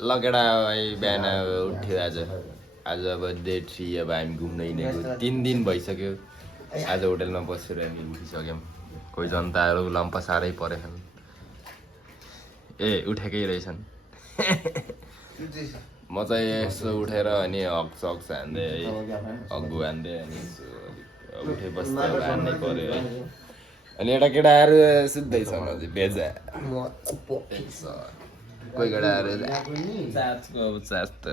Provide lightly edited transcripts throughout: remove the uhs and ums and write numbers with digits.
लगेडा बिहान उठ्यो आज अब डे 3 अब हामी घुम्न हिँडेको 3 दिन भइसक्यो आज होटलमा बसेर हामी उठिसक्यौँ कोही जनताहरू लम्पा साह्रै परेछन् ए उठेकै रहेछन् म चाहिँ यसो उठेर अनि हक हान्दै है हग्गु हान्दै अनि उठे बस्दै अब हान्नै पऱ्यो है अनि एउटा केटाहरू सुत्दैछ अझै बेजा कोही केटाहरू चाच त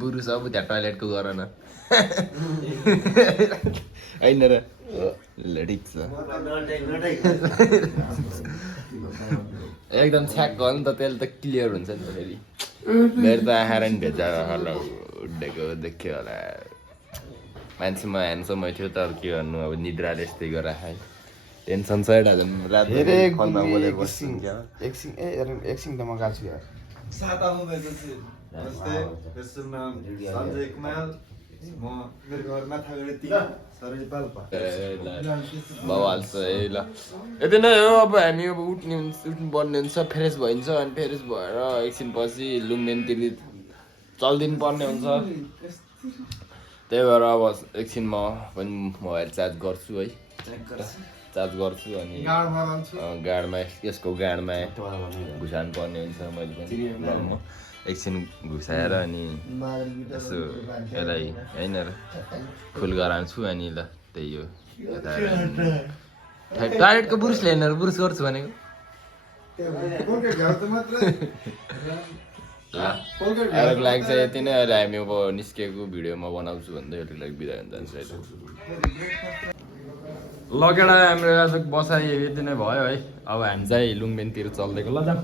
बुरु सब त्यहाँ टोइलेटको गर न होइन र ल ठिक छ एकदम छ्याक गर्नु नि त त्यसले त क्लियर हुन्छ नि त फेरि मेरो त आएर नि भेजा होला उडेको देख्यो होला मान्छेमा ह्यान्डसमै थियो तर के गर्नु अब निद्राले यस्तै गरेर खाएँ टेन्सन छ एउटा झन् रात फोनमा बोलेर बस्छु एकछिन त म गएको छु यार सात आउनुभएपछि नमस्ते मेरो नाम सञ्जय कुमार म मेरो घर माथागढी 3 सरै पाल्पा बवाल छ है ल यति नै हो अब हामी अब उठ्नुपर्ने हुन्छ फ्रेस भइन्छ अनि फ्रेस भएर एकछिन पछि लुङमेनतिर चल्दिनु पर्ने हुन्छ त्यही भएर अब एकछिन म पनि मोबाइल चार्ज गर्छु है चार्ज गर्छु अनि गाडमा यसको गाडमा घुसाउनु पर्ने हुन्छ मैले पनि एकछिन घुसाएर अनि यसो यसलाई होइन र फुल गराउँछु अनि ल त्यही हो टोयलेटको बुरुस ल्याएन र बुरुस गर्छु भनेको अहिलेको लागि चाहिँ यति नै अहिले हामी अब निस्केको भिडियो म बनाउँछु भन्दै अहिलेको लागि बिदा हुन जान्छु अहिले लगेडा हाम्रो आज बसाइ यति नै भयो है अब हामी चाहिँ लुङबेनतिर चल्दैको ल जाऊँ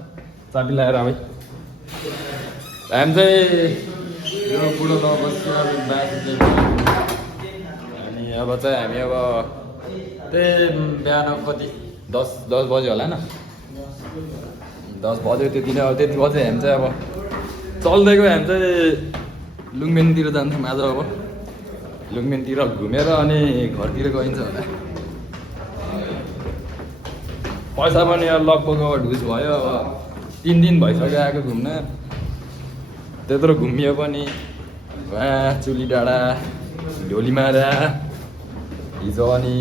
चाबी लगाएर है हामी चाहिँ यो बुढो नबस्यो अनि अब चाहिँ हामी अब त्यही बिहान कति 10 बज्यो होला होइन 10 बज्यो त्यति नै अब त्यति बजे हामी चाहिँ अब चल्दैको हामी चाहिँ लुङबेनतिर जान्छौँ आज अब लुङबेनतिर घुमेर अनि घरतिर गइन्छ होला पैसा पनि लगभग अब ढुस भयो अब 3 दिन भइसक्यो आएको घुम्न त्यत्रो घुमियो पनि वहाँ चुली डाँडा ढोलीमारा हिजो अनि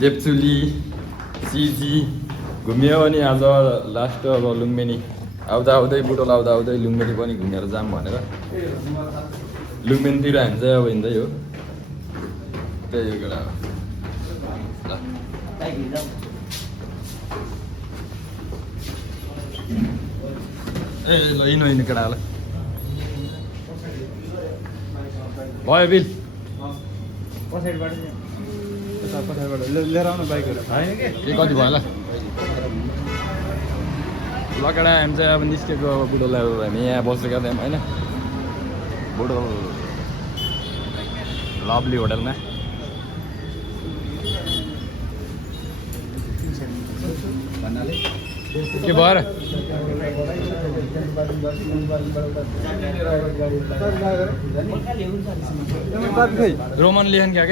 देवचुली सिजी घुमियो अनि आज लास्ट अब लुम्बिनी आउँदा आउँदै बुटोल आउँदा आउँदै लुम्बिनी पनि घुमेर जाऊँ भनेर लुम्बिनीतिर हामी चाहिँ अब हिँड्दै हो त्यही हो केटा ए ल हिँड्नु हिँड्नु केटाहरूलाई भयो बिल पछाडिबाट लिएर आउनु बाइकहरू के कति भयो ल केटा हामी चाहिँ अब निस्केको अब बुढोल हामी यहाँ बसेका थियौँ होइन बुढोल लभली होटलमा के भयो र रोमन लेखन क्या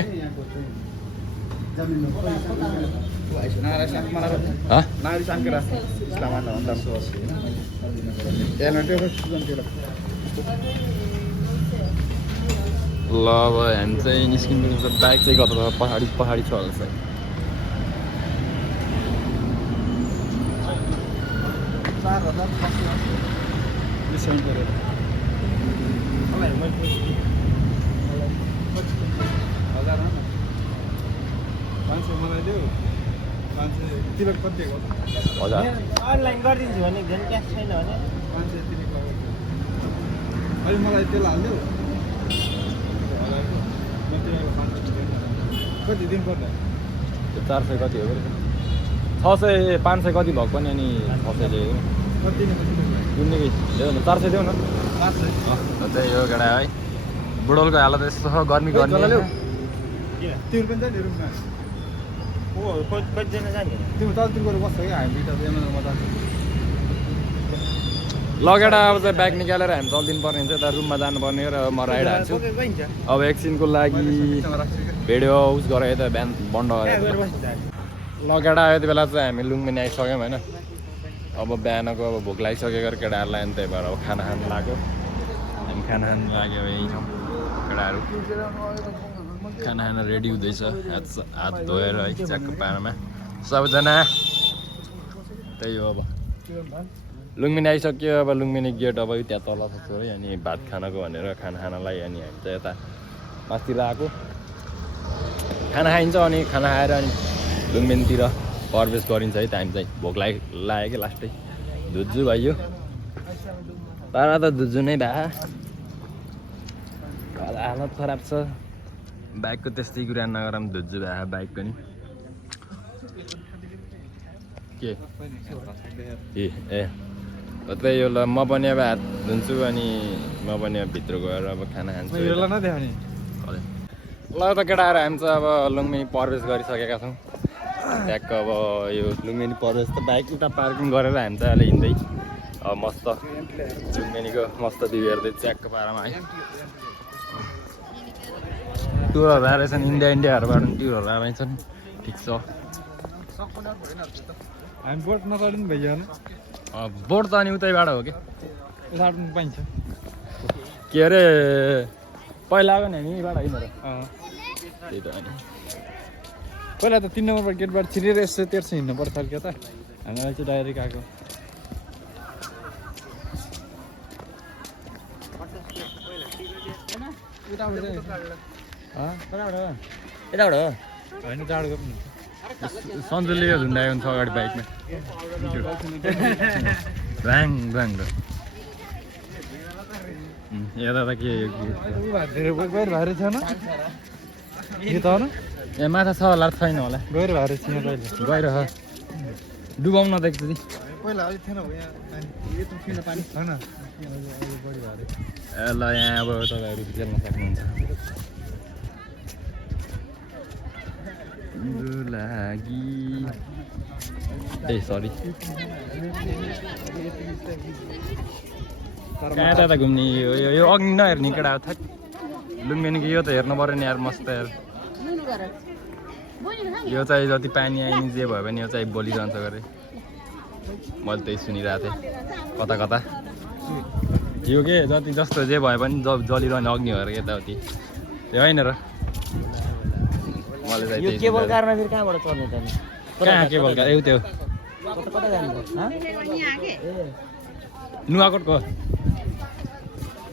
ल अब हामी चाहिँ निस्किनु बाइक चाहिँ कता पहाडी पहाडी छ होला सायद अनलाइन गरिदिन्छु भने झन् क्यास छैन भने अहिले मलाई तेल हालिदेऊ कति दिन पर्दा 400 कति हो 600 500 कति भएको पनि अनि 600 ल्यायो कुनै ल्याउ न 400 देऊ न त्यही हो केटा है बुढोलको हालत यस्तो छ गर्मी गर्मी तिम्रो पनि जाने रुममा कतिजना जाने तिम्रो तलतिर गएर बस्छ क्या हामी ल केटा अब चाहिँ ब्याग निकालेर हामी चल्दिनु पर्ने हुन्छ यता रुममा जानुपर्ने र म राइड हाल्छु अब एकछिनको लागि भिडियो उस गरेँ यता बिहान बन्द गरेर ल केटा यति बेला चाहिँ हामी लुम्बिनी आइसक्यौँ होइन अब बिहानको अब भोक लागिसकेको केटाहरूलाई अनि त्यही भएर अब खाना खानु लाग्यो हामी खाना खानु लाग्यो अब यहीँ छौँ केटाहरू खाना खाना रेडी हुँदैछ हात धोएर है च्याकको पानामा सबैजना त्यही हो अब लुम्बिनी आइसक्यो अब लुम्बिनी गेट अब त्यहाँ तल छ है अनि भात खानको भनेर खाना खानलाई अनि हामी चाहिँ यता मासतिर आएको खाना खाइन्छ अनि खाना खाएर अनि लुम्बिनीतिर प्रवेश गरिन्छ है त हामी चाहिँ भोक लाग्यो कि लास्टै धुज्जु भयो तर त धुज्जु नै भए हालत खराब छ बाइकको त्यस्तै कुरा नगर पनि धुज्जु भए बाइक पनि के ए त्यही हो ल म पनि अब हात धुन्छु अनि म पनि अब भित्र गएर अब खाना खान्छु ल त केटाहरू हामी चाहिँ अब लुम्बिनी प्रवेश गरिसकेका छौँ ट्याक्क अब यो लुम्बिनी प्रवेश त बाइक उता पार्किङ गरेर हामी चाहिँ अहिले हिँड्दै अब मस्त लुम्बिनीको मस्त भ्यू हेर्दै च्याकको पारामा है टुरहरू आएछन् इन्डियाहरूबाट पनि टुरहरू आएछन् ठिक छ हामी बोट नचढ्नु भइयो बोट त अनि उतैबाट हो कि चढ्नु पाइन्छ के अरे पहिला आएको नि हामी यहीँबाट होइन र त्यही त अनि पहिला त 3 नम्बर गेटबाट छिरेर यसो तेर्सो हिँड्नु पर्छ क्या त हामीलाई चाहिँ डाइरेक्ट आएको यताबाट हो होइन टाढो पनि सन्जुले झुन्डाएको हुन्छ अगाडि बाइकमा भ्याङ भ्याङ यता त के धेरै गएर भारी छैन के त हो ए माछा छ होला छैन होला गएर भारी छैन कहिले गइरह डुबाउन त एकचोटि पहिला अलिक थिएन पानी छैन बढी भारी ए ल यहाँ अब तपाईँहरू खेल्न सक्नुहुन्छ लागि ए सरी कहाँ त घुम्ने यो अग्नि नहेर्ने केटा हो थ्याक लुम्बिनीको यो त हेर्नु पऱ्यो नि यार मस्त यार यो चाहिँ जति पानी आइने जे भयो भने यो चाहिँ बोलिरहन्छ गरे मैले त्यही सुनिरहेको थिएँ कता कता यो के जति जस्तो जे भयो भने जलिरहने अग्नि भएर यताउति त्यो होइन र मलाई चाहिँ केबल कारमा फेरि कहाँबाट चढ्ने त नि कहाँ केबल कार त्यो कता जानु नुवाकोटको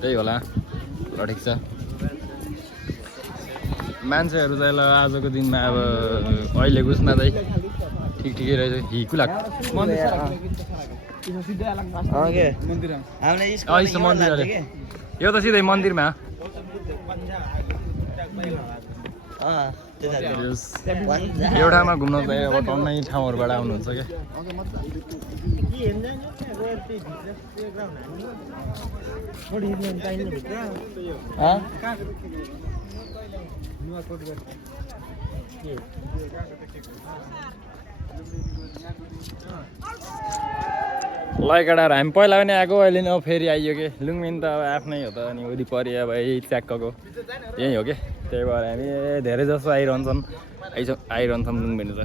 त्यही होला ल ठिक छ मान्छेहरू चाहिँ ल आजको दिनमा अब अहिलेको उसमा चाहिँ ठिकै रहेछ हिकु लाग्छ मन्दिर मन्दिर यो त सिधै मन्दिरमा एउटामा घुम्न चाहिँ अब टन्नै ठाउँहरूबाट आउनुहुन्छ क्या ल केटाहरू हामी पहिला पनि आएको अहिले नि अब फेरि आइयो कि लुम्बिनी त अब आफ्नै हो त अनि वरिपरि अब यही च्याक्कको यहीँ हो कि त्यही भएर हामी धेरै जसो आइरहन्छौँ लुम्बिनी त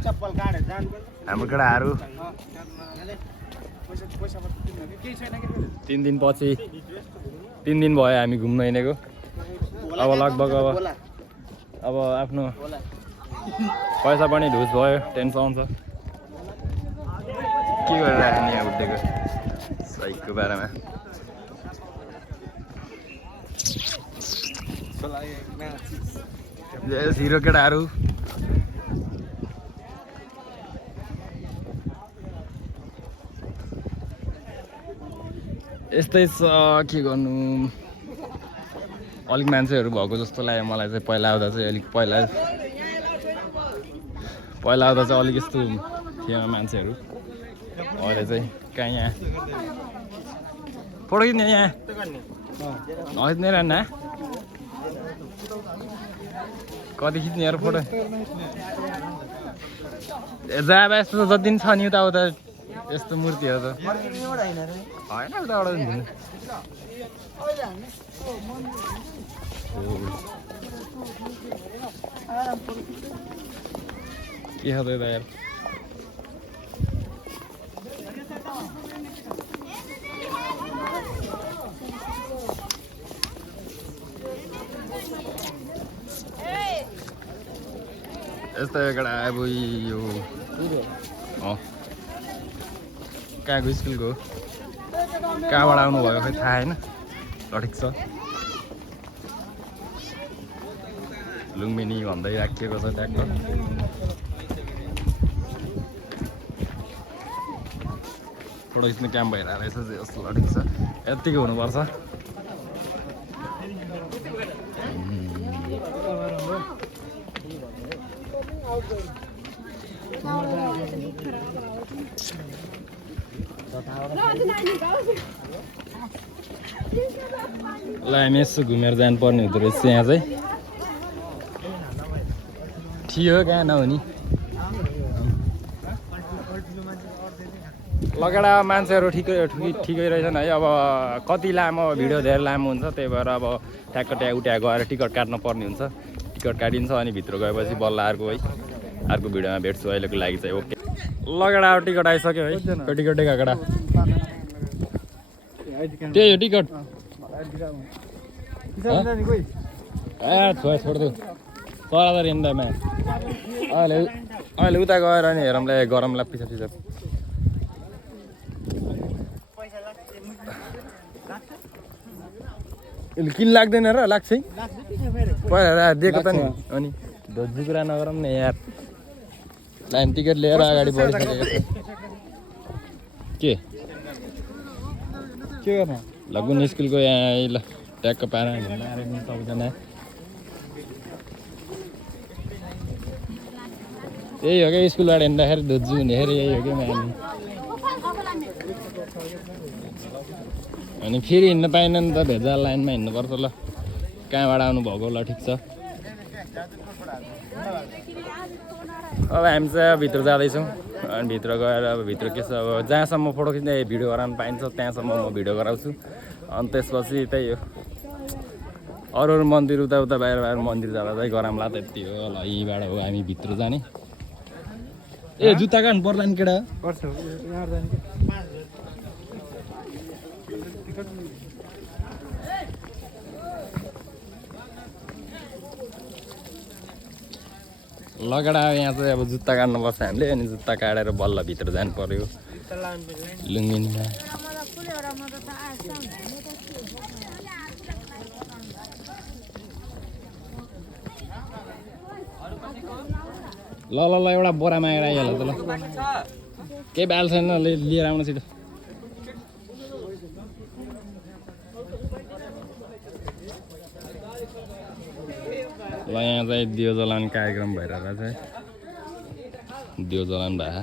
हाम्रो केटाहरू 3 दिनपछि 3 दिन भयो हामी घुम्न हिँडेको अब लगभग अब आफ्नो पैसा पनि ढुस भयो टेन्सन आउँछ के गरेर राख्ने यहाँ उठेको साइकको बारेमा हिरो केटाहरू यस्तै छ के गर्नु अलिक मान्छेहरू भएको जस्तो लाग्यो मलाई चाहिँ पहिला आउँदा चाहिँ अलिक पहिला आउँदा चाहिँ अलिक यस्तो थिएन मान्छेहरू अहिले चाहिँ कहाँ यहाँ फोटो खिच्ने यहाँ खिच्ने रहन्न कति खिच्ने यार फोटो जहाँ यस्तो जति पनि छ नि उता यस्तो मूर्तिहरू त होइन उताबाट के छ त यार यस्तो एउटा अब यो कहाँको स्कुलको कहाँबाट आउनुभयो खै थाहा होइन ल ठिक छ लुम्बिनी भन्दै राखिएको छ ट्याक्क फोटो खिच्ने काम भइरहेको रहेछ जस्तो ल ठिक छ यत्तिकै हुनुपर्छ ल हामी यसो घुमेर जानुपर्ने हुँदो रहेछ यहाँ चाहिँ थियो कहाँ नहुने लगेडा मान्छेहरू ठिकै रहेछन् है अब कति लामो भिडियो धेरै लामो हुन्छ त्यही भएर अब ट्याक्क उट्या गएर टिकट काट्नु पर्ने हुन्छ टिकट काटिन्छ अनि भित्र गएपछि बल्ल अर्को भिडियोमा भेट्छु अहिलेको लागि चाहिँ ओके लगेडा टिकट आइसक्यो है टिकटै काकडा त्यही हो टिकट छोडिदेऊ चरा त रिन्दामा अहिले उता गएर नि हेरौँला गरमलाई पिछा किन लाग्दैन र लाग्छ पहिला दिएको त नि अनि धोजी कुरा नगरौँ न यार लाइन टिकट लिएर अगाडि बढिसकेको के गर्न लगुन स्कुलको यहाँ ल ट्याक्क पारा सबैजना यही हो क्या स्कुलबाट हिँड्दाखेरि धोजु हुनेखेरि यही हो क्या म्याम अनि फेरि हिँड्न पाएन नि त भेजा लाइनमा हिँड्नुपर्छ ल कहाँबाट आउनु भएको ल ठिक छ अब हामी चाहिँ भित्र जाँदैछौँ अनि भित्र गएर अब भित्र के छ अब जहाँसम्म फोटो खिच्ने भिडियो गराउनु पाइन्छ त्यहाँसम्म म भिडियो गराउँछु अनि त्यसपछि त्यही हो अरू मन्दिर उता बाहिर मन्दिर जाँदा चाहिँ गराउँला त्यति हो ल यहीँबाट हो हामी भित्र जाने ए जुत्ता काट्नु पर्ला नि केटा लगेडा यहाँ चाहिँ अब जुत्ता काट्नुपर्छ हामीले अनि जुत्ता काटेर बल्ल भित्र जानु पर्यो लुम्बिनीमा ल एउटा बोरा मागेर आइहाल्छ त ल केही बाल छैन लिएर आउनु छिटो ल यहाँ चाहिँ दियो जलाउने कार्यक्रम भइरहेको छ दियो जलाउनु भए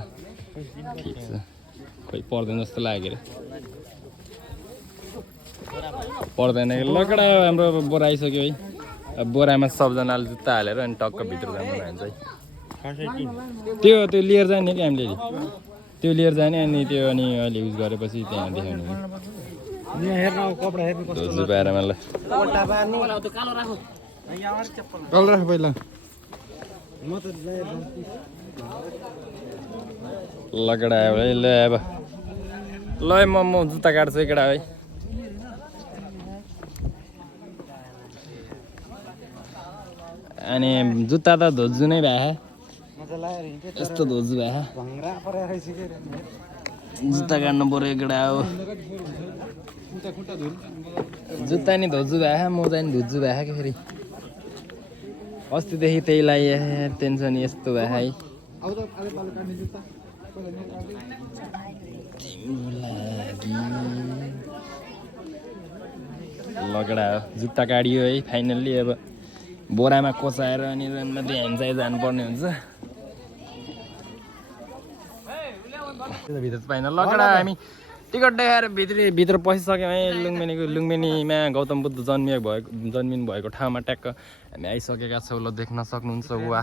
ठिक छ खोइ पर्दैन जस्तो लाग्यो अरे पर्दैन लकडा हाम्रो बोरा आइसक्यो है अब बोरामा सबजनाले जुत्ता हालेर अनि टक्क भित्र जानु भन्छ है त्यो लिएर जाने कि हामीले त्यो लिएर जाने अनि त्यो अनि अहिले युज गरेपछि त्यहाँ देखाउने धोजु बाह्रमा ल कल राख पहिला लगडा है ल अब ल म जुत्ता काट्छु केटा है अनि जुत्ता त धोजु नै भए यस्तो धोजु भए जुत्ता काट्नु पर्यो केटा हो जुत्ता नि धोजु भए मोजा नि धोजु भए के फेरि अस्तिदेखि त्यही लाग्यो टेन्सन यस्तो भए है लगडा जुत्ता काटियो है फाइनल्ली अब बोरामा कोसाएर अनि हामी चाहिँ जानुपर्ने हुन्छ भित्र पाइन लगडा हामी टिकट देखाएर भित्र पसिसक्यौँ है लुम्बिनीमा गौतम बुद्ध जन्मिनु भएको ठाउँमा ट्याक्क हामी आइसकेका छौँ ल देख्न सक्नुहुन्छ वा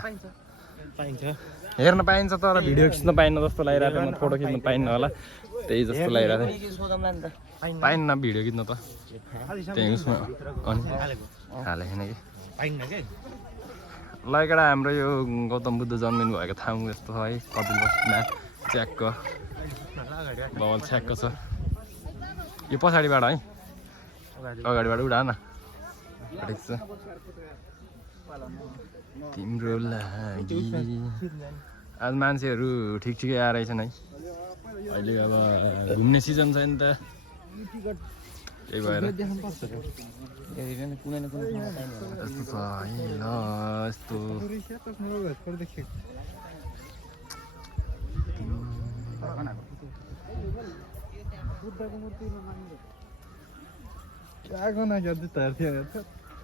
हेर्न पाइन्छ तर भिडियो खिच्न पाइन्न जस्तो लागिरहेको थियो फोटो खिच्न पाइन्न होला त्यही जस्तो लागिरहेको थियो पाइन्न भिडियो खिच्न त त्यही उसमा अनि हाले छैन कि लगेडा हाम्रो यो गौतम बुद्ध जन्मिनु भएको ठाउँ यस्तो छ है कपिल बस्तीमा च्याक्क बल छ्याक्क छ यो पछाडिबाट है अगाडिबाट उडा न ठिक छ तिम्रो लागि आज मान्छेहरू ठिक ठिकै आएर रहेछन् है अहिले अब घुम्ने सिजन छ नि त त्यही भएर यस्तो छ है ल यस्तो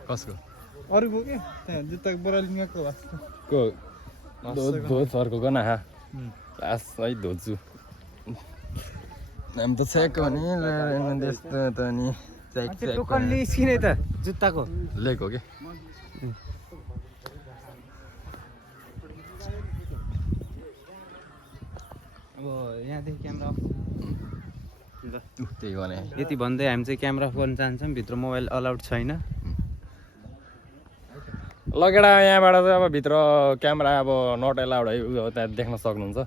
कसको अरूको के त्यहाँ जुत्ताको बरालिङको वास्ता को धोजहरूको गना है धोजु हामी त छेक भने त्यस्तो त नि टोकन निस्किने त जुत्ताको लेको के अब यहाँदेखि क्यामेरा त्यही भने यति भन्दै हामी चाहिँ क्यामेरा अफ गर्न चाहन्छौँ भित्र मोबाइल अलाउड छैन लगेडा यहाँबाट चाहिँ अब भित्र क्यामेरा अब नट एलाउड है त्यहाँ देख्न सक्नुहुन्छ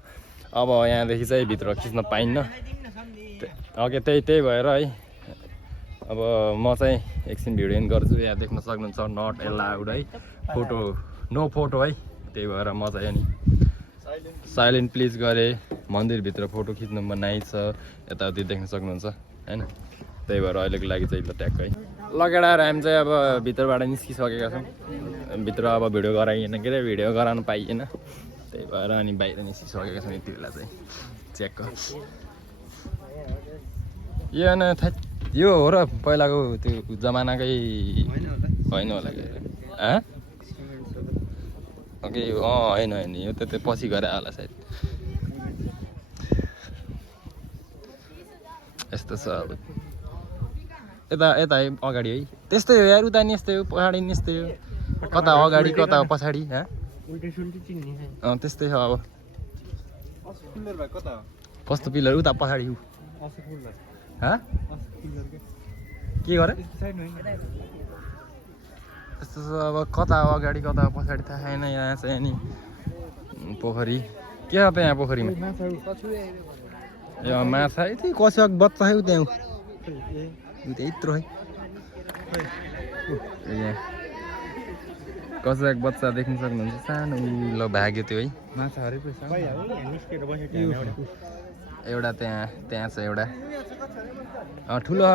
अब यहाँदेखि चाहिँ भित्र खिच्न पाइन्न ओके त्यही भएर है अब म चाहिँ एकछिन भिडियो इन गर्छु यहाँ देख्न सक्नुहुन्छ नट एलाउड है फोटो नो फोटो है त्यही भएर म चाहिँ अनि साइलेन्ट प्लिज गरेँ मन्दिरभित्र फोटो खिच्नु मनाइ छ यताउति देख्न सक्नुहुन्छ होइन त्यही भएर अहिलेको लागि चाहिँ ल ट्याक्क है लगेडाएर हामी चाहिँ अब भित्रबाट निस्किसकेका छौँ भित्र अब भिडियो गराइएन के अरे भिडियो गराउनु पाइएन त्यही भएर अनि बाहिर निस्किसकेका छौँ यति बेला चाहिँ च्याक्क यो हो र पहिलाको त्यो जमानाकै होइन होला के ओके होइन यो त त्यो पछि गएर होला सायद यस्तो छ अब यता अगाडि है त्यस्तै हो यार उता नि यस्तै हो पछाडि नि यस्तै हो कता अगाडि कता पछाडि त्यस्तै छ अब कस्तो पिलर उता पछाडि के गरे यस्तो छ अब कता अगाडि कता पछाडि थाहा छैन यहाँ चाहिँ अनि पोखरी के छ त यहाँ पोखरीमा ए माछा है त्यही कसियाको बच्चा है त्यहाँ यत्रो है कसियाको बच्चा देख्न सक्नुहुन्छ सानो ल भाग्यो त्यो है एउटा त्यहाँ छ एउटा ठुलो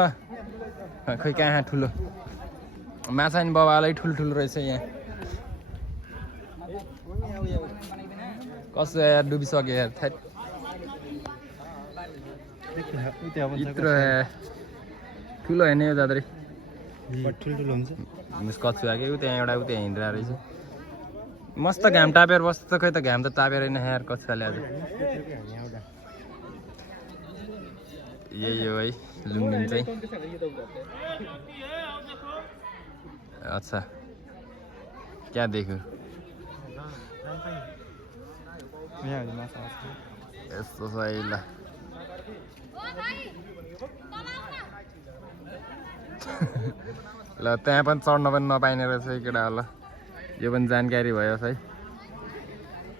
खै कहाँ ठुलो माछा नि बाबालाई ठुल्ठुलो रहेछ यहाँ कसो यार डुबिसक्यो यार थ्याट यत्रो ठुलो होइन यो दाद्री ठुल्ठुलो हुन्छ कछुवा कि त्यहाँ एउटा त्यहाँ हिँडिरहेको रहेछ मस्त घाम टापेर बस्छ खै त घाम त टापेर होइन यार कछुवाले आज यही हो है लुम्बिनी चाहिँ अच्छा क्या देख्यो यस्तो छ है ल ल त्यहाँ पनि चढ्न पनि नपाइने रहेछ केटा ल यो पनि जानकारी भयो है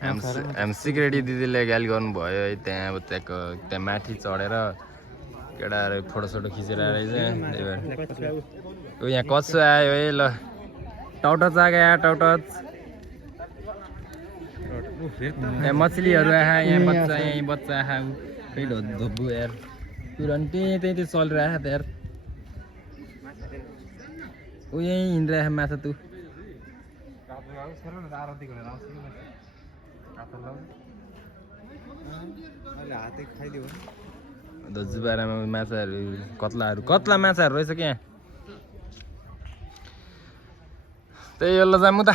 हामी सिक्युरिटी दिदीले गाली गर्नुभयो है त्यहाँ अब त्यहाँ माथि चढेर केटाहरू फोटोसोटो खिचेर रहेछ त्यही भएर ऊ यहाँ कछुवा आयो है ल टौटच आएको यहाँ टौटच यहाँ मछलीहरू आहा यहाँ बच्चा आहा खै धोब्बु यार पुरानो त्यही चलिरहेको त यार ऊ यहीँ हिँडिरहेको माछा तँ जुबारामा माछाहरू कत्ला माछाहरू रहेछ क्या त्यही यो ल जाऊँ त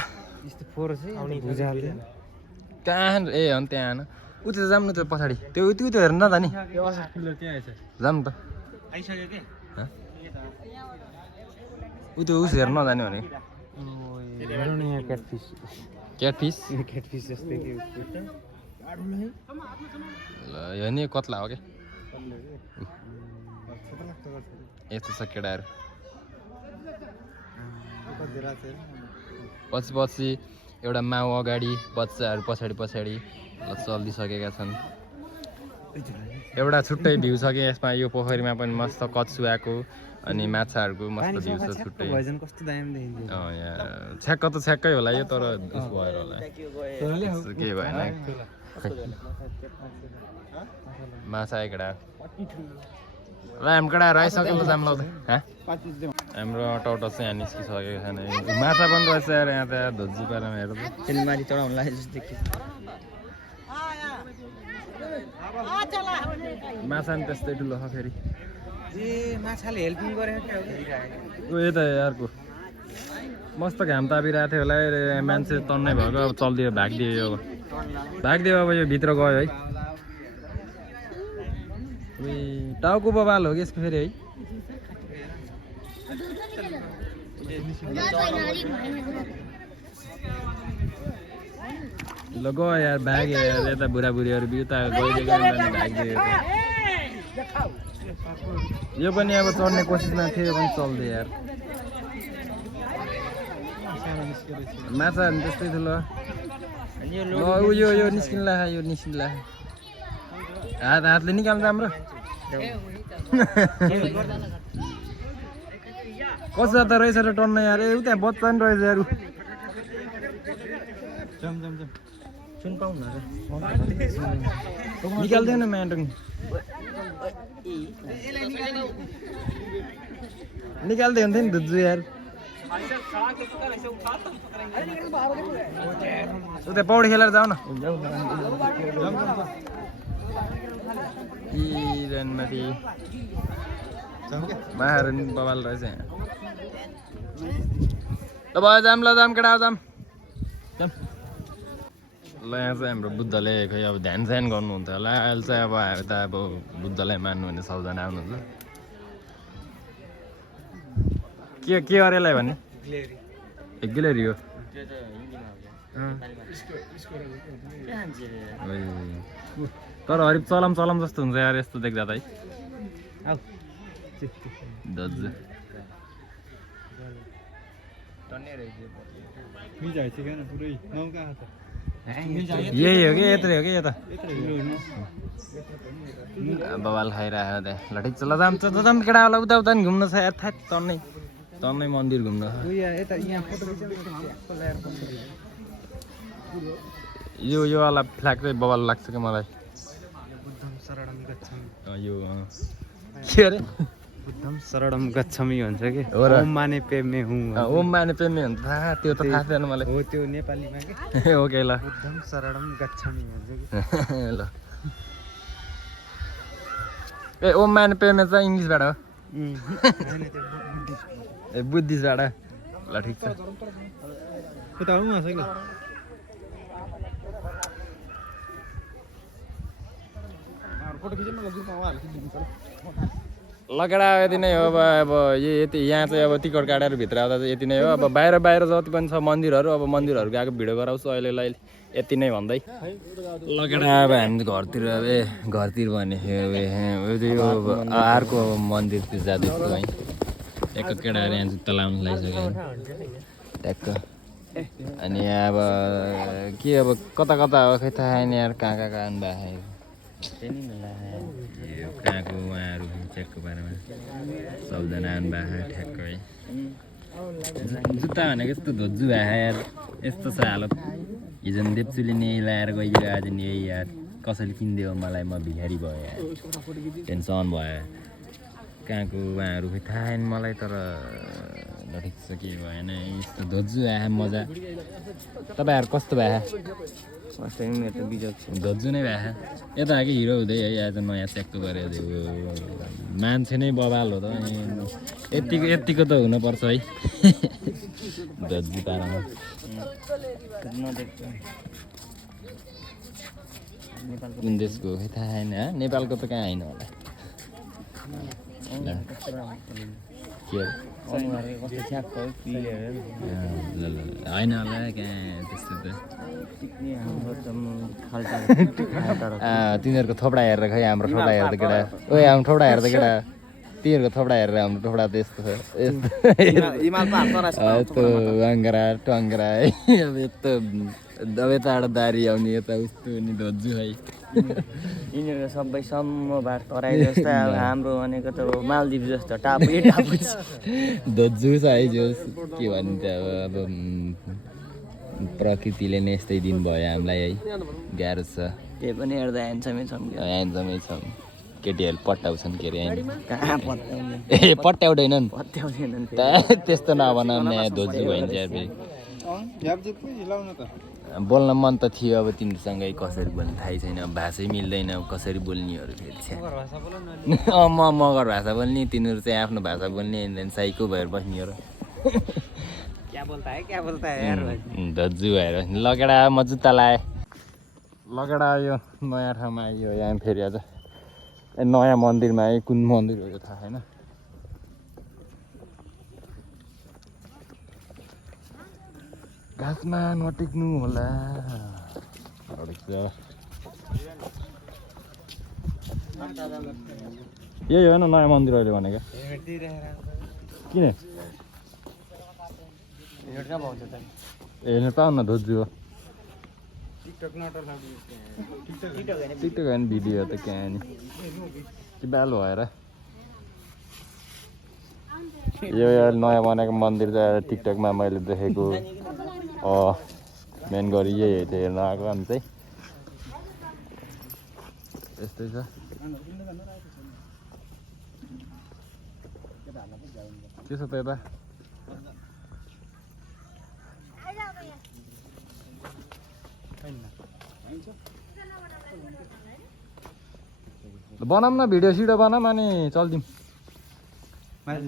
कहाँ ए हो नि त्यहाँ ऊ त्यो जाऊँ न त्यो पछाडि त्यो हेर्नु न त नि जाऊँ त ऊ त्यो उस हेर्नु नजाने भने क्याटफिस ल यो नि कत्ला हो क्या यस्तो छ केटाहरू पछि एउटा माउ अगाडि बच्चाहरू पछाडि ल चलिसकेका छन् एउटा छुट्टै भ्यू छ कि यसमा यो पोखरीमा पनि मस्त कछुवाको अनि माछाहरूको मस्त भ्यू छ छुट्टै भजन कस्तो दामी देखिन्छ यहाँ छ्याक्क त छ्याक्कै होला यो तर उस भएर होला के भएन माछा एकटा ल हामकडा आइसक्यो ल जाम लाउँदै हाम्रो टौटो चाहिँ यहाँ निस्किसकेको छैन माछा पनि रहेछ यार यहाँ त धोज्जु पारामा हेर माथि चढाउनु लाग्यो जस्तो देखियो माछा पनि त्यस्तै ठुलो छ फेरि ए माछाले हेल्पिङ गरेको क्या ऊ यता यारको मस्त घाम तापिरहेको थियो होला मान्छे तन्नै भएको अब चल्दियो भागिदियो अब यो भित्र गयो है टाउको बबाल हो कि यसको फेरि है ल गयो यार भाग्यो यार यता बुढाबुढीहरू उता गइदियो भागिदियो यो पनि अब चढ्ने कोसिसमा थियो यो पनि चल्दियो यार माछा त्यस्तै ठुलो यो निस्किन्ला हातले निकाल्नु राम्रो कसो त रहेछ र टन्न यार उता बच्चा नि रहेछ यार सुन पाउन निकाल्दैन म्यान्टङ निकाल्दै हुन्थ्यो नि धुज्जु यार उता पौडी खेलेर जाऊ न माथि माहरू नि बबाल रहेछ यहाँ ल भयो जाम केटा जाम ल यहाँ चाहिँ हाम्रो बुद्धले खै अब ध्यान स्यान गर्नुहुन्छ होला अहिले चाहिँ अब हामी त अब बुद्धलाई मान्नु भने सबजना आउनुहुन्छ के अरेलाई भने गिलेरी हो तर हरिप चलम जस्तो हुन्छ यार यस्तो देख्दा त है दाजु यही हो कि यत्रै हो कि यता बबाल खाइरहेको त्यहाँ ल ठिक छ ल जाम केटा होला उता नि घुम्नु छ यार थाहा तन्नै मन्दिर घुम्नु यो वाला फ्ल्याग चाहिँ बबाल लाग्छ कि मलाई यो के अरे बुद्धम शरणम गच्छामि भन्छ कि ओम माने पेमे हुँ ओम माने पेमे हुन्छ थाहा त्यो त थाहा छैन मलाई हो त्यो नेपालीमा के ओके ल बुद्धम शरणम गच्छामि भन्छ कि ल ए ओम माने पेमे चाहिँ इङ्ग्लिसबाट हो ए बुद्धिस्टबाट ल ठिक छ लगेडा यति नै हो अब यति यहाँ चाहिँ अब टिकट काटेर भित्र आउँदा चाहिँ यति नै हो अब बाहिर जति पनि छ मन्दिरहरू अब मन्दिरहरू गएको भिडियो गराउँछु अहिलेलाई यति नै भन्दै लगेडा अब हामी घरतिर भने यो अर्को मन्दिरतिर जाँदैछु है एक केटाहरू यहाँ जुत्ता लाउनु लागिसक्यो ट्याक्क अनि अब के अब कता हो खै थाहा छैन यार कहाँ आउनु भएको कहाँको उहाँहरू चेकको बारेमा सबजना आउनु भएको ठ्याक्क है जुत्ता भनेको यस्तो धोज्जु भएको यार यस्तो छ हालत हिजो देप्चुले नि लगाएर गइदियो आज नि यही यार कसैले किनिदियो मलाई म भिखारी भयो यार टेन्सन भयो कहाँको उहाँहरू खै थाहा छैन मलाई तर ठिक छ के भएन यस्तो धोज्जु आयो मजा तपाईँहरू कस्तो भयो धोज्जु नै भयो यता कि हिरो हुँदै है आज नयाँ च्याक्को गरेर मान्छे नै बबाल हो त यतिको त हुनुपर्छ है धोज्जु पारामा कुन देशको खै थाहा छैन नेपालको त कहाँ होइन होला होइन होला कहाँ त्यस्तो त तिनीहरूको थोपडा हेरेर खै हाम्रो थोपडा हेर्दा केटा हाम्रो थोपडा हेर्दा केटा तिनीहरूको थोपडा हेरेर हाम्रो थोपडा त यस्तो छ यस्तो वाङ्गरा टङ्गरा है अब यस्तो यताबाट दारी आउने यता उस्तो नि धज्जु है यिनीहरू सबै समूहबाट तराई जस्तै अब हाम्रो भनेको त मालदिप जस्तो टापु टापु छ धज्जु छ है जो के भन्नु अब प्रकृतिले नै यस्तै दिन भयो हामीलाई है गाह्रो छ त्यही पनि हेर्दा ह्यान्डसमै छौँ क्या ह्यान्डसमै छौँ केटीहरू पट्याउँछन् के अरे कहाँ पत्याउने ए पट्याउँदैनन् पत्याउँदैनन् त्यस्तो नभन धोजु भइन्छ हिलाउनु त बोल्न मन त थियो अब तिमीसँगै कसरी बोल्ने थाहै छैन भाषै मिल्दैन कसरी बोल्नेहरू फेरि म मगर भाषा बोल्ने तिनीहरू चाहिँ आफ्नो भाषा बोल्ने साइको भएर बस्नेहरू क्या बोल्ता है धज्जु भएर लगेडा म जुत्ता लाएँ लगेडा यो नयाँ ठाउँमा आइयो यहाँ फेरि आज नयाँ मन्दिरमा आयो कुन मन्दिर हो यो थाहा छैन घाँसमा नटिक्नु होला यही हो न नयाँ मन्दिर अहिले भनेको किन हेर्नु पाउनु न धोजु हो टिकटक होइन भिडियो त कहाँ नि के बालो भएर यो नयाँ बनाएको मन्दिर चाहिँ टिकटकमा मैले देखेको मेन गरी यही थियो हेर्न आएको हामी चाहिँ यस्तै छ के छ त यता बनाऊँ न भिडियो सिडियो बनाऊँ अनि चल्दिउँ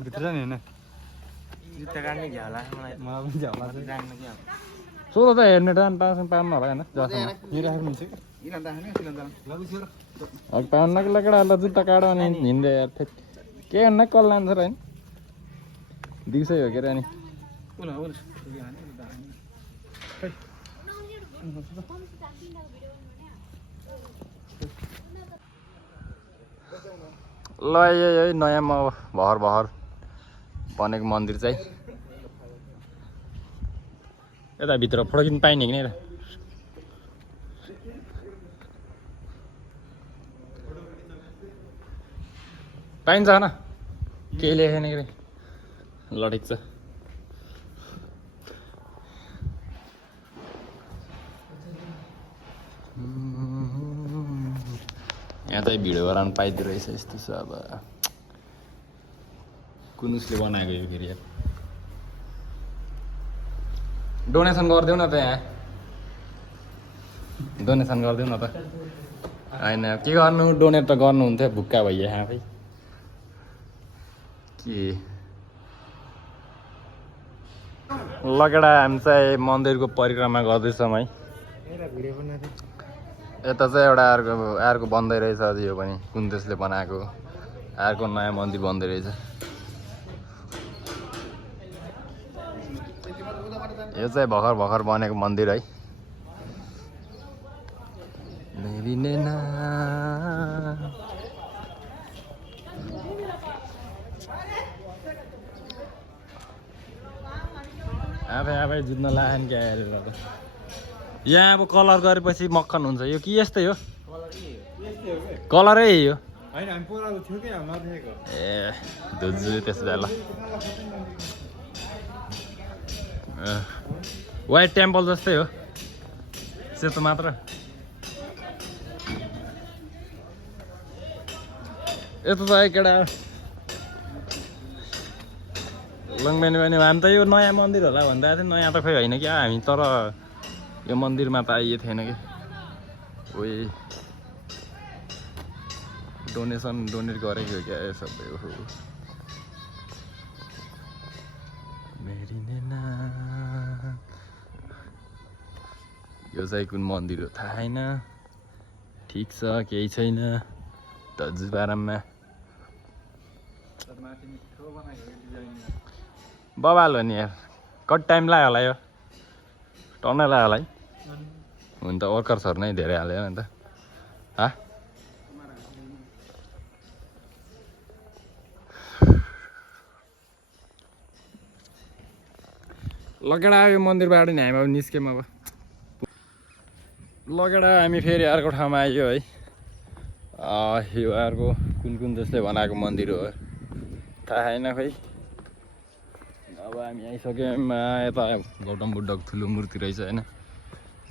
भित्र नि होइन जुत्ता काट्ने झ्याउला मलाई पनि झ्याउला सोध त हेर्ने टाइम पाउनु होला होइन अघि पाउनको लगेडा जुत्ता काट्यो अनि हिँड्दै यार के गर्न कल लान्छ र होइन दिउँसै हो के अरे अनि ल यही नयाँमा भर बनेको मन्दिर चाहिँ यता भित्र फोटो खिच्नु पाइने कि नि पाइन्छ होइन केही लेखेन कि ल ठिक छ यहाँ चाहिँ भिडियो गराउनु पाइँदो रहेछ यस्तो छ अब कुन उसले बनाएको यो फेरि डोनेसन गरिदेऊ न त यहाँ डोनेसन गरिदेऊ न त होइन के गर्नु डोनेट त गर्नुहुन्थ्यो भुक्का भइया आफै के लगेडा हामी चाहिँ मन्दिरको परिक्रमा गर्दैछौँ है यता चाहिँ एउटा अर्को बन्दै रहेछ अझ यो पनि कुन देशले बनाएको अर्को नयाँ मन्दिर बन्दै रहेछ यो चाहिँ भर्खर बनेको मन्दिर है आफै जित्न लाग्यो क्या यहाँ अब कलर गरेपछि मक्खन हुन्छ यो कि यस्तै हो कलरै हो ए धुजु त्यसो भए ल वाइट टेम्पल जस्तै हो सेतो मात्र यस्तो छ केटा लङबेनी पनि हामी त यो नयाँ मन्दिर होला भन्दा थियो नयाँ त खै होइन क्या हामी तर यो मन्दिरमा त आइए थिएन कि ओइ डोनेट गरेको हो क्या सबै हो यो चाहिँ कुन मन्दिर हो थाहा छैन ठिक छ केही छैन धजुबाराममा बबाल हो नि यार कति टाइम लाग्यो होला यो टन्नै लाग्यो होला है हुन त वर्कर्सहरू नै धेरै हाल्यो नि त हा लगेडा यो मन्दिरबाट नि हामी अब निस्क्यौँ अब लगेर हामी फेरि अर्को ठाउँमा आइयो है यो अर्को कुन जसले बनाएको मन्दिर हो थाहा छैन खै अब हामी आइसक्यौँ यता गौतम बुद्धको ठुलो मूर्ति रहेछ होइन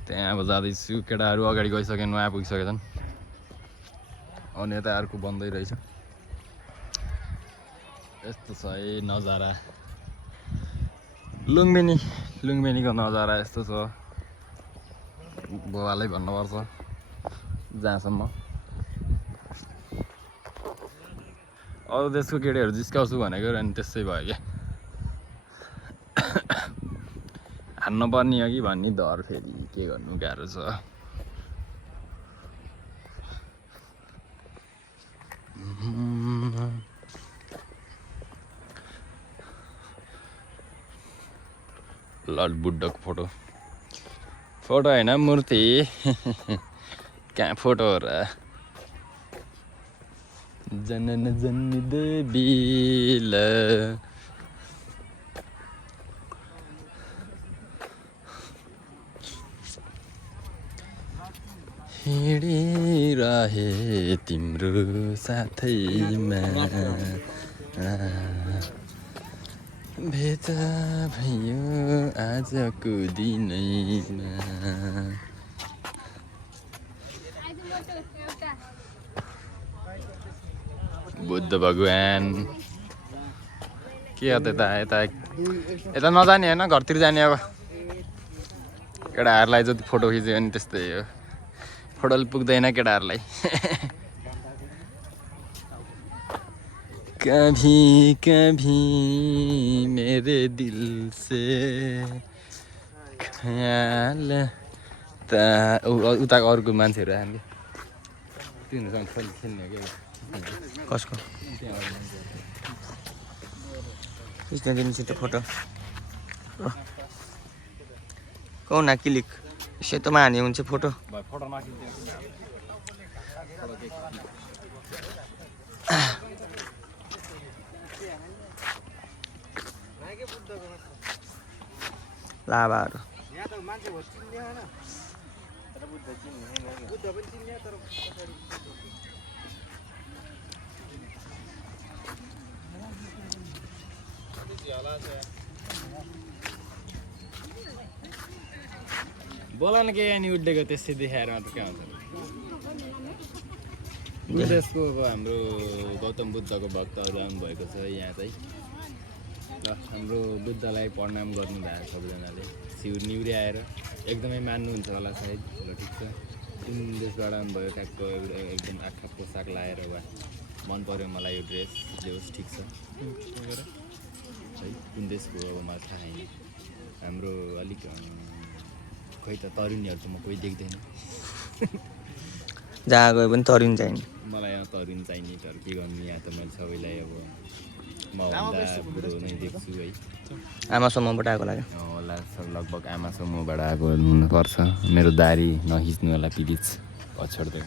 त्यहाँ अब जाँदैछु केटाहरू अगाडि गइसके नयाँ पुगिसकेछन् अनि यता अर्को बन्दै रहेछ यस्तो छ है नजारा लुम्बिनीको नजारा यस्तो छ बुवालाई भन्नुपर्छ जहाँसम्म अरू देशको केटीहरू जिस्काउँछु भनेको अनि त्यसै भयो क्या हान्न पर्ने हो कि भन्ने डर फेरि के गर्नु गाह्रो छ लर्ड बुद्धको फोटो होइन मूर्ति कहाँ फोटो हो र जनन जन्मी देवील हिँडिरहे तिम्रो साथैमा भेट भयो आजको दिनैमा बुद्ध भगवान के हो त्यता यता नजाने होइन घरतिर जाने अब केटाहरूलाई जति फोटो खिच्यो भने त्यस्तै हो फोटोले पुग्दैन केटाहरूलाई कभी कभी मेरे दिल से ख्याल उता अरूको मान्छेहरू आयो तिनीहरूसँग खेल्ने क्या कसको खिच्न दिनुहोस् त्यो फोटो कौन क्लिक सेतोमा हाने हुन्छ फोटो लाभाहरू बोला न के अनि उड्डेको त्यस्तै देखाएर मात्र क्या हुन्छ बुद्धको अब हाम्रो गौतम बुद्धको भक्तहरू आउनुभएको छ यहाँ चाहिँ ल हाम्रो बुद्धलाई प्रणाम गर्नु भएको सबैजनाले निउरी आएर एकदमै मान्नुहुन्छ होला सायद ल ठिक छ कुन देशबाट आउनुभयो ट्याकको एकदम आँखा पोसाक लाएर वा मन पऱ्यो मलाई यो ड्रेस जे होस् ठिक छ है कुन देशको अब मलाई थाहा छैन हाम्रो अलिक खै त तरुणीहरू त म कोही देख्दैन जहाँ गयो पनि तरुण चाहिने मलाई यहाँ तरुण चाहिने तर के गर्नु यहाँ त मैले सबैलाई अब मभन्दा बुढो नै देख्छु है आमा समूहबाट आएको लाग्यो होला लगभग आमा समूहबाट आएको हुनुपर्छ मेरो दारी नखिच्नु होला प्लिज पछाड्दै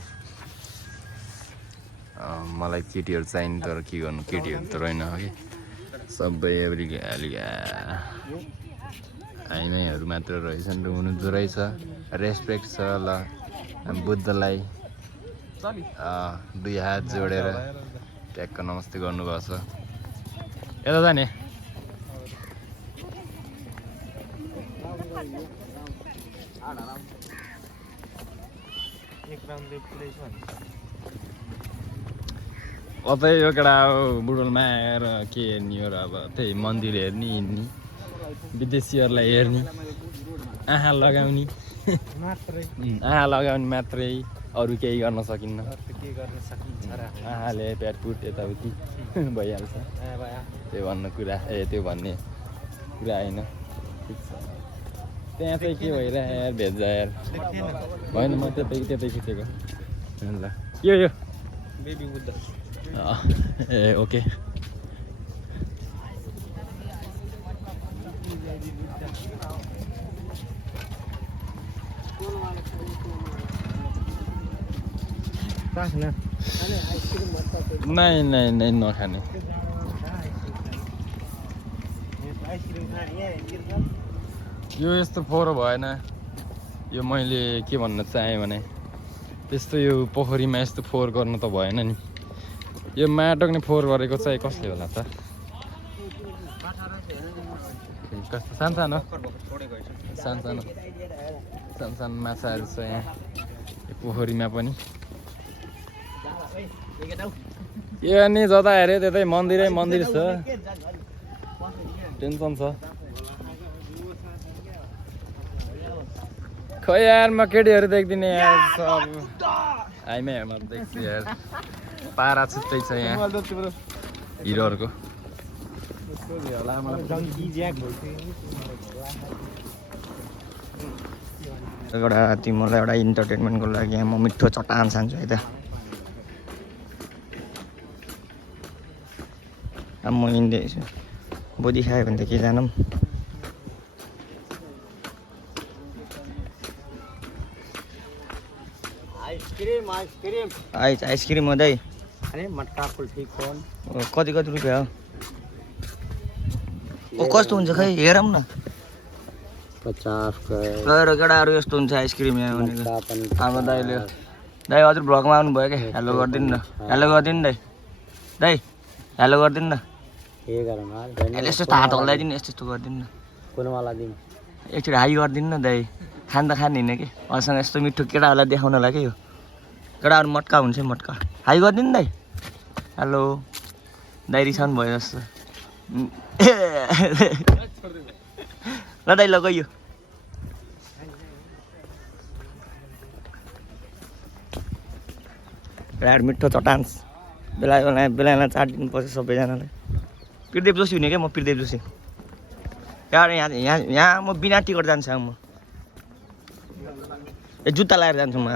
मलाई केटीहरू चाहिने तर के गर्नु केटीहरू त रहेन कि सबै आइनैहरू मात्र रहेछन् र हुनु जो रहेछ रेस्पेक्ट छ ल बुद्धलाई दुई हात जोडेर ट्याक्क नमस्ते गर्नुभएको छ यता जाने कतै यो केटा बुढोलमा आएर के हेर्ने हो र अब त्यही मन्दिर हेर्ने हिँड्ने विदेशीहरूलाई हेर्ने आँखा लगाउने मात्रै अरू केही गर्न सकिन्न आँखाले प्याटपुट यताउति भइहाल्छ त्यो भन्ने कुरा होइन ठिक छ त्यहाँ चाहिँ के भइरहेको यार भेज्जा यार होइन म त्यतै खिचेको ल यो बेबी बुद्ध ए ओके नहीं नखाने यो यस्तो फोहोर भएन यो मैले के भन्न चाहेँ भने यस्तो यो पोखरीमा यस्तो फोहोर गर्नु त भएन नि। यो माटोक नि फोहोर गरेको चाहिँ कसले होला त? कस्तो सानो सानो माछाहरू छ यहाँ यो पोखरीमा पनि। यो नि जता हेऱ्यो त्यतै मन्दिर छ, टेन्सन छ। खै यार म केटीहरू देख्दिनँ यार, सब आइमाईहरूमा देख्छु यार। पारा छुट्टै छ यहाँ हिरोहरूको। एउटा तिमीलाई एउटा इन्टरटेनमेन्टको लागि यहाँ म मिठो चट्टान खान्छु है त। अब म हिँड्दैछु, बोधी खायो भने त के जानौँ। आइसक्रिम हो दाइ। कति रुपियाँ हो? कस्तो हुन्छ खै हेरौँ न। 50 गएर केटाहरू यस्तो हुन्छ आइसक्रिम यहाँ भनेको। अब दाइले दाइ हजुर भ्लगमा आउनुभयो क्या, हेलो गरिदिनु न। हेलो गरिदिनु दाइ हेलो गरिदिनु न। यस्तो हात हल्लाइदिनु, यस्तो गरिदिनु न। एकचोटि हाई गरिदिनु न दाइ। खान त खाने कि अरूसँग यस्तो मिठो केटाहरूलाई देखाउनलाई के हो। केटाहरू मट्का हुन्छ मट्का। हाई गरिदिनु दाइ। हेलो दाइ रिसाउनु भयो जस्तो। ल दाइ ल गयो। केटाहरू मिठो चट्टान बेला चाटिदिनुपर्छ सबैजनालाई। प्रदीप जोशी हुने क्या, म प्रदीप जोशी। यार यहाँ म बिना टिकट जान्छु। म जुत्ता लगाएर जान्छु म।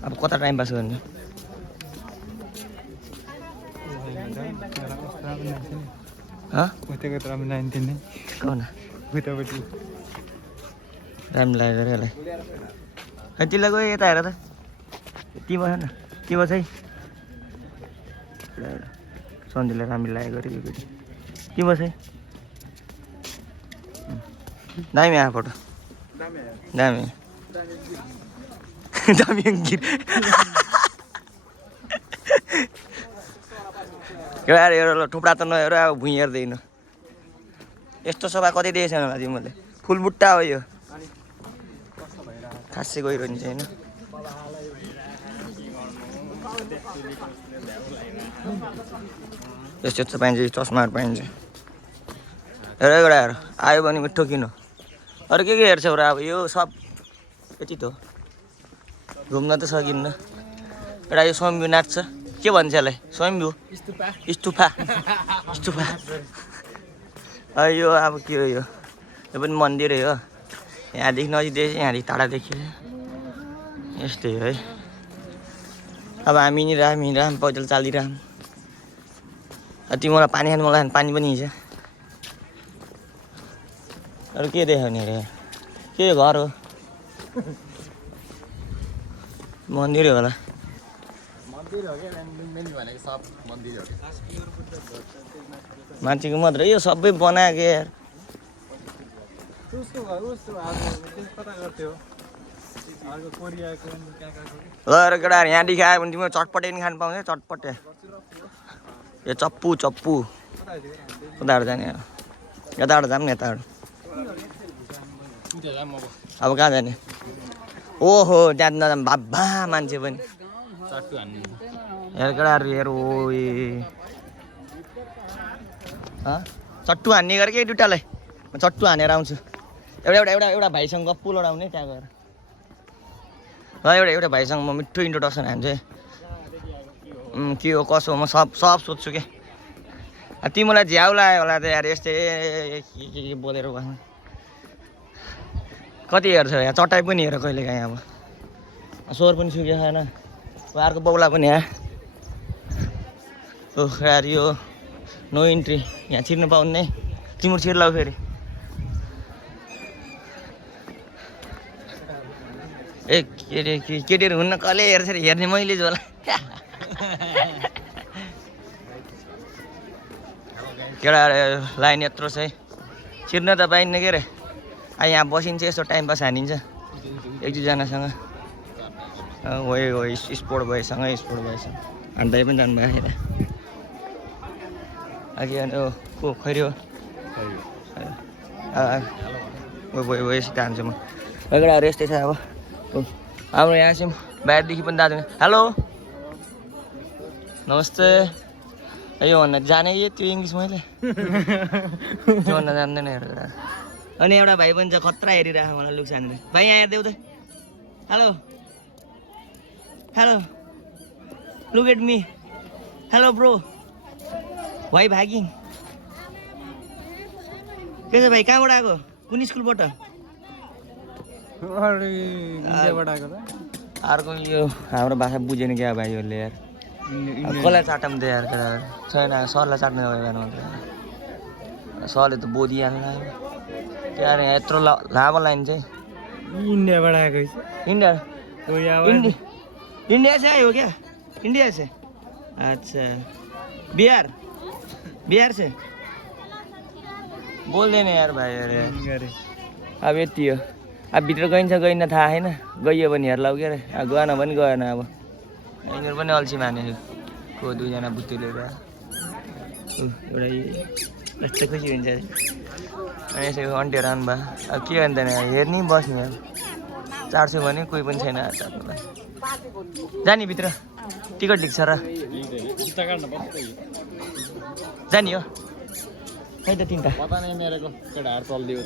अब कता टाइम पास गर्ने? राम्रो लाग्यो अरे यसलाई। खै त्यसलाई गयो यता हेर त। के भयो न के भयो है? सन्जीलाई राम्रो लागेको अरे यो केटी। के भयो है? दामी आयो फोटो, दामी दामी गीत। हेर थुप्रा त नहेर, अब भुइँ हेर्दैन। यस्तो सभा कतै दिएछ होला तिमीले। फुल बुट्टा हो यो, खासै गइरहने चाहिँ होइन। यस्तो पाइन्छ, चस्माहरू पाइन्छ। हेर एउटा हेर आयो भने मिठो किन। अरू के हेर्छौ र? अब यो सब यति त हो, घुम्न त सकिन्न। एउटा यो स्वयम्भू नाच्छ, के भन्छ यसलाई? स्वयम्भू स्तुपा। यो अब के हो? यो पनि मन्दिरै हो। यहाँदेखि नजिक देखेँ, यहाँदेखि टाढा देखेँ। यस्तै हो है। अब हामी हिँडिरहँ पैदल चालिरहँ। तिमीलाई पानी खानु मलाई पानी पनि हिँड्छ। अरू के देखाउने अरे? के घर हो? मन्दिरै होला। मान्छेको मात्रै यो सबै बनाएको यार। ल केटाहरू यहाँदेखि आयो भने तिमीले चटपटे नि खानु पाउँछ। चटपटे यो चप्पु उताबाट जाने। यताबाट जाऊँ न, यताबाट। अब कहाँ जाने? ओहो त्यहाँ नजाऊँ बाबा, मान्छे पनि हेर केटाहरू हेर। ओ चट्टु हान्ने गरेँ कि दुइटालाई। म चट्टु हानेर आउँछु। एउटा भाइसँग गप्पु लडाउने त्यहाँ गएर। ल एउटा भाइसँग म मिठो इन्ट्रोडक्सन हान्छु है। के हो कसो हो म सब सोध्छु क्या। तिमीलाई झ्याउ लाग्यो होला त यार यस्तै के बोलेर बस्नु। कति हेर्छ यहाँ चटाइ पनि हेर कहिले काहीँ। अब स्वर पनि सुकेको छैन। अर्को बौला पनि यहाँ। ओह यार यो नो इन्ट्री, यहाँ छिर्नु पाउन्ने। तिम्रो छिर्लाऊ फेरि। ए केटीहरू हुन्न कसले हेर्छ हेर्ने मैले झोला। केटा लाइन यत्रो छ है छिर्न त पाइन्न के अरे यहाँ बसिन्छ यसो टाइम पास हानिन्छ एक दुईजनासँग हो स्पोर्ट भएसँग अनि दाइ पनि जानुभयो यता अघि अनि को खैरी हो यसित हान्छु म केटाहरू यस्तै छ अब हाम्रो यहाँ चाहिँ बाहिरदेखि पनि दाजु हेलो नमस्ते यो भन्न जाने त्यो इङ्ग्लिस मैले त्यो भन्न जान्दैन हेरेर अनि एउटा भाइ पनि छ खतरा हेरिरहेको मलाई लुक छानेर भाइ यहाँ हेरिदेऊ त hello hello look at me hello bro भाइ भागिङ के छ भाइ कहाँबाट आएको कुन स्कुलबाट अर्को यो हाम्रो भाषा बुझेन क्या भाइहरूले यार कसलाई चाटम दियो यार केटाहरू छैन सरलाई चाट्नु गयो मात्र सरले त बोधिहाल्नु त्यो यार यहाँ यत्रो लामो लाइन चाहिँ इन्डियाबाट आएको इंडिया इंडिया से आए हो क्या इंडिया से अच्छा बिहार से बोल्दैन यार भाइ अब यति हो अब भित्र गइन्छ गइन्न थाहा छैन गइयो भने हेर्ला के अरे गएन पनि गएन अब यिनीहरू पनि अल्छी मानेको को दुईजना बुत्ती लिएर एउटा यस्तो खुसी हुन्छ अनि यसो अन्टीहरू आउनुभयो अब के भन्दैन हेर्ने बस्ने अब 400 भने कोही पनि छैन चाट्नुलाई जाने भित्र टिकट लिन्छ र जाने हो खै त तिनवटा पता नै मेरोको केटाहरू चल्दियो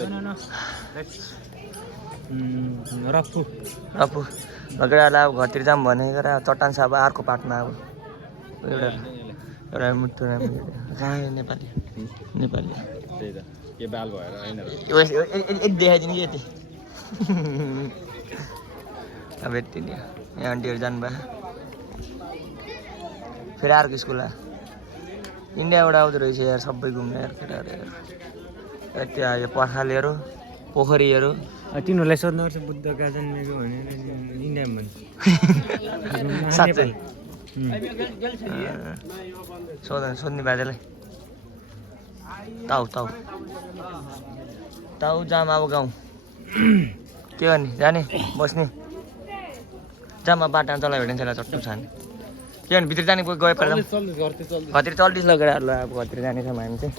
रफु केटाहरूलाई अब घरतिर जाऊँ भनेको र चट्टान छ अब अर्को पार्टमा अब एउटा मुटु कहाँ नेपाली त्यही त के बाल भएर होइन एक देखाइदिनु कि यति अब यति नि यहाँ आन्टीहरू जानुभयो फेरि अर्को स्कुल इन्डियाबाट आउँदो रहेछ यार सबै घुम्ने यार केटाहरू यति आयो पखालेहरू पोखरीहरू तिनीहरूलाई सोध्नुपर्छ बुद्ध कहाँ जन्मेको भनेर इन्डियामा भन्छ साँच्चै सोध्ने बाजेलाई ताउ जाम अब गाउँ के गर्ने जाने बस्ने जामा बाटामा चलायो भने त्यसलाई चट्टु छाने के भने भित्र जाने गए पर घरतिर चल्दैछ केटाहरूलाई अब घरतिर जानेछौँ हामी चाहिँ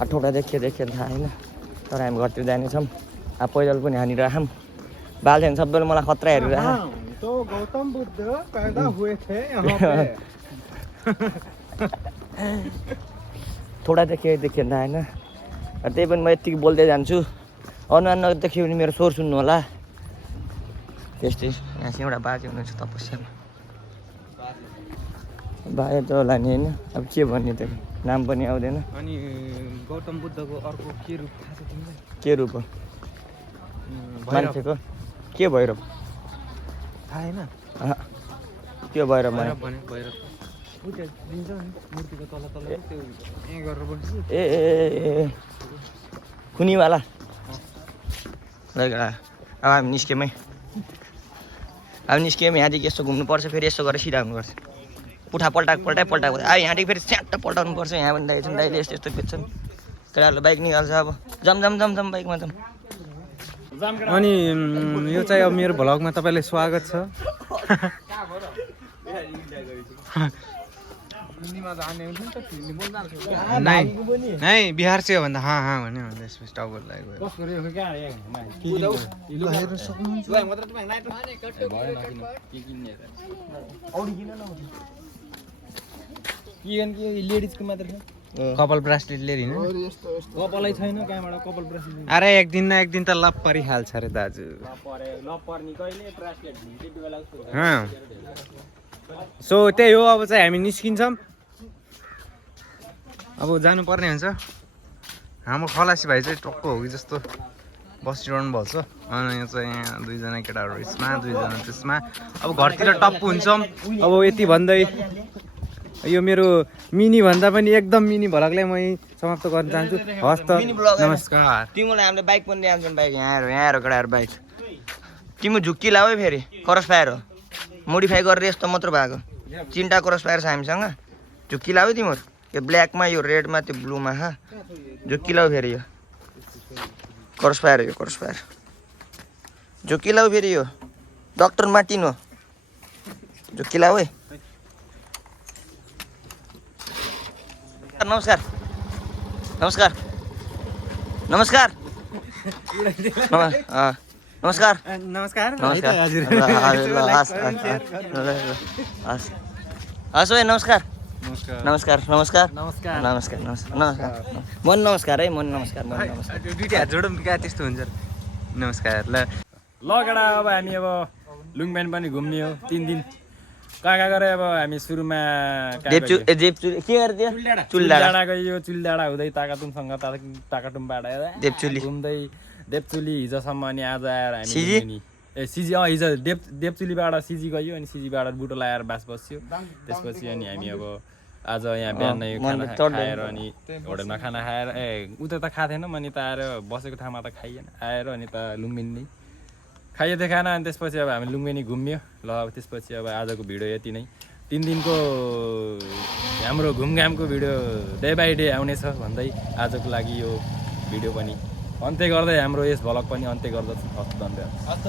अठौटा देखियो थाहा छैन तर हामी घरतिर जानेछौँ अब पैदल पनि हानिरहेछौँ बालछन् सबैले मलाई खतरा हेरिरह तो गौतम बुद्ध पैदा हुए थे थोडा देखियो थाहा होइन त्यही पनि म यतिकै बोल्दै जान्छु अनुहार नदेखियो भने मेरो स्वर सुन्नु होला त्यस्तै यहाँ चाहिँ एउटा बाजे हुनुहुन्छ तपस्यामा बाजे त होला नि होइन अब के भन्ने त नाम पनि आउँदैन अनि गौतम बुद्धको अर्को के रूप थाहा छ तिमीलाई के रूप हो मान्छेको के भैरव थाहा होइन त्यो भैरव दिन्छ नि मूर्तिको तल त्यो यहाँ गरेर बस्छु ए खुनीवाला अब हामी निस्क्यौँ यहाँदेखि यस्तो घुम्नुपर्छ फेरि यस्तो गरेर सिधा हुनुपर्छ पल्टाएको अब यहाँदेखि फेरि स्याट्ट पल्टाउनु पर्छ यहाँ पनि दाइछन् दाइले यस्तो बेच्छन् केटाहरूले बाइक निकाल्छ अब जम बाइकमा जाउँ अनि यो चाहिँ अब मेरो भ्लगमा तपाईँलाई स्वागत छ नहीं बिहार से हो भन्दा हाँ भने भन्दा यसमा स्टप लागेको लेडिजको मात्र छ कपाल ब्रासलेट लिएर हिँड्नु कपालै छैन कहाँबाट कपाल ब्रासलेट अरे एक दिन न एक दिन त लप परिहाल्छ अरे दाजु सो त्यही हो अब चाहिँ हामी निस्किन्छौँ अब जानुपर्ने हुन्छ हाम्रो खलासी भाइ चाहिँ टक्क हो कि जस्तो बसिरहनु भएको छ अनि यो चाहिँ यहाँ दुईजना केटाहरू यसमा दुईजना त्यसमा अब घरतिर टप्पु हुन्छौँ अब यति भन्दै यो मेरो मिनी भन्दा पनि एकदम मिनी भ्लगलाई म समाप्त गर्न चाहन्छु हस् त नमस्कार तिमीलाई हामीले बाइक पनि ल्याउँछौँ बाइक यहाँ आएर केटाहरू बाइक तिमी झुक्की लाऊ है फेरि क्रस फायर हो मोडिफाई गरेर यस्तो मात्र भएको 3टा क्रस फायर छ हामीसँग झुक्की लाऊ है तिमीहरू यो ब्ल्याकमा यो रेडमा त्यो ब्लूमा हा जो किलाउ फेरि यो क्रस फायर हो यो क्रस फायर जो किलाउ फेरि यो डक्टर मार्टिन हो जो किलाउ है नमस्कार नमस्कार नमस्कार नमस्कार नमस्कार नमस्कार हजुर हस् भाइ नमस्कार नमस्कार नमस्कार नमस्कार नमस्कार नमस्कार मन नमस्कार है मन नमस्कार मन नमस्कार दुईटा हात जोडौँ क्या त्यस्तो हुन्छ नमस्कार ल केटा अब हामी अब लुङम्यान पनि घुम्ने हो 3 दिन कहाँ गरे अब हामी सुरुमा देवचुली के गरिदियो चुलडाँडा गयो चुलडाँडा हुँदै ताकातुङसँग ताकाटुङबाट देवचुली घुम्दै देवचुली हिजोसम्म अनि आज आएर हामी सिजी? लुम्बिनी सिजी हिजो देवचुलीबाट सिजी गयो अनि सिजीबाट बुटो लगाएर बास बस्यो त्यसपछि अनि हामी अब आज यहाँ बिहानै खाना खाएर अनि होटलमा खाना खाएर उता त खाएको थिएनौँ अनि त आएर बसेको ठाउँमा त खाइएन आएर अनि त लुम्बिनी खाइयो त्यो खाना अनि त्यसपछि अब हामी लुम्बिनी घुम्यो ल अब त्यसपछि अब आजको भिडियो यति नै 3 दिनको हाम्रो घुमघामको भिडियो डे बाई डे आउनेछ भन्दै आजको लागि यो भिडियो पनि अन्त्य गर्दै हाम्रो यस भ्लग पनि अन्त्य गर्दछु हस् धन्यवाद